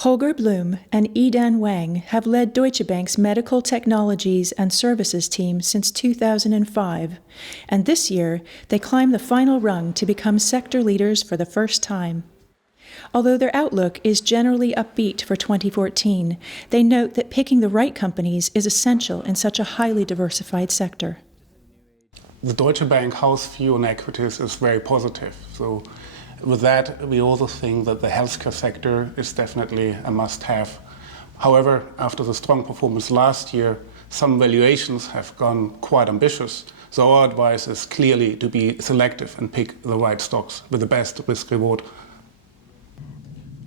Holger Blum and Wang have led Deutsche Bank's Medical Technologies and Services team since 2005, and this year they climb the final rung to become sector leaders for the first time. Although their outlook is generally upbeat for 2014, they note that picking the right companies is essential in such a highly diversified sector. The Deutsche Bank house view on equities is very positive. So with that, we also think that the healthcare sector is definitely a must-have. However, after the strong performance last year, some valuations have gone quite ambitious. So our advice is clearly to be selective and pick the right stocks with the best risk-reward.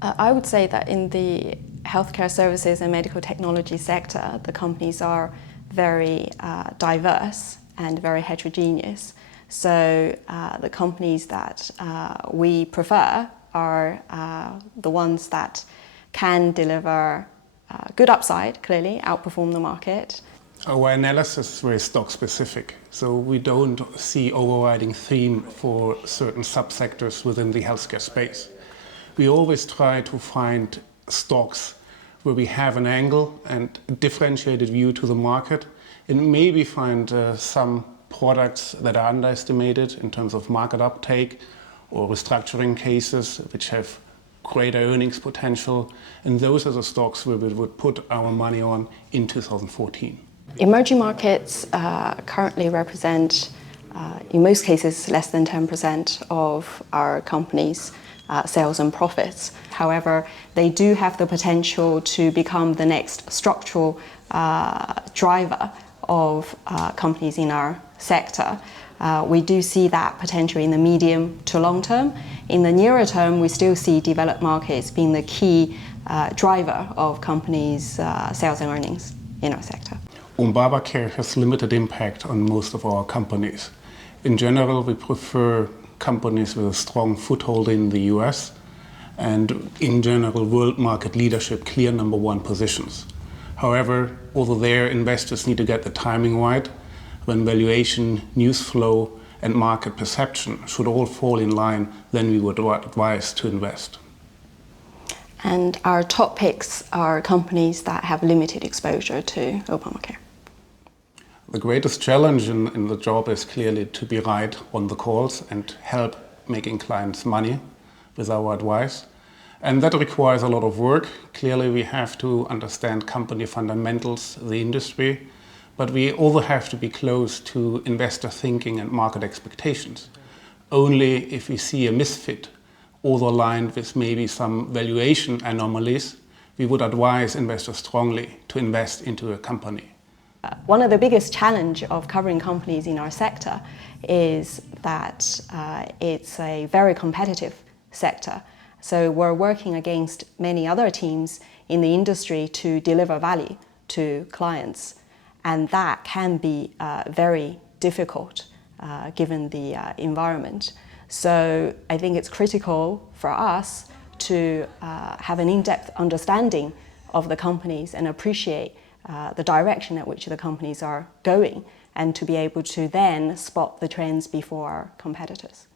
I would say that in the healthcare services and medical technology sector, the companies are very diverse and very heterogeneous. So the companies that we prefer are the ones that can deliver good upside, clearly, outperform the market. Our analysis is very stock specific, so we don't see overriding theme for certain subsectors within the healthcare space. We always try to find stocks where we have an angle and a differentiated view to the market, and maybe find some products that are underestimated in terms of market uptake or restructuring cases which have greater earnings potential, and those are the stocks where we would put our money on in 2014. Emerging markets currently represent, in most cases, less than 10% of our company's sales and profits. However, they do have the potential to become the next structural driver of companies in our sector. We do see that potential in the medium to long term. In the nearer term, we still see developed markets being the key driver of companies' sales and earnings in our sector. Care has limited impact on most of our companies. In general, we prefer companies with a strong foothold in the US and, in general, world market leadership, clear number one positions. However, although there, investors need to get the timing right, when valuation, news flow, and market perception should all fall in line, then we would advise to invest. And our top picks are companies that have limited exposure to Obamacare. The greatest challenge in the job is clearly to be right on the calls and help making clients money with our advice. And that requires a lot of work. Clearly, we have to understand company fundamentals, the industry, but we also have to be close to investor thinking and market expectations. Only if we see a misfit, also aligned with maybe some valuation anomalies, we would advise investors strongly to invest into a company. One of the biggest challenges of covering companies in our sector is that it's a very competitive sector. So we're working against many other teams in the industry to deliver value to clients. And that can be very difficult given the environment. So I think it's critical for us to have an in-depth understanding of the companies and appreciate the direction at which the companies are going, and to be able to then spot the trends before our competitors.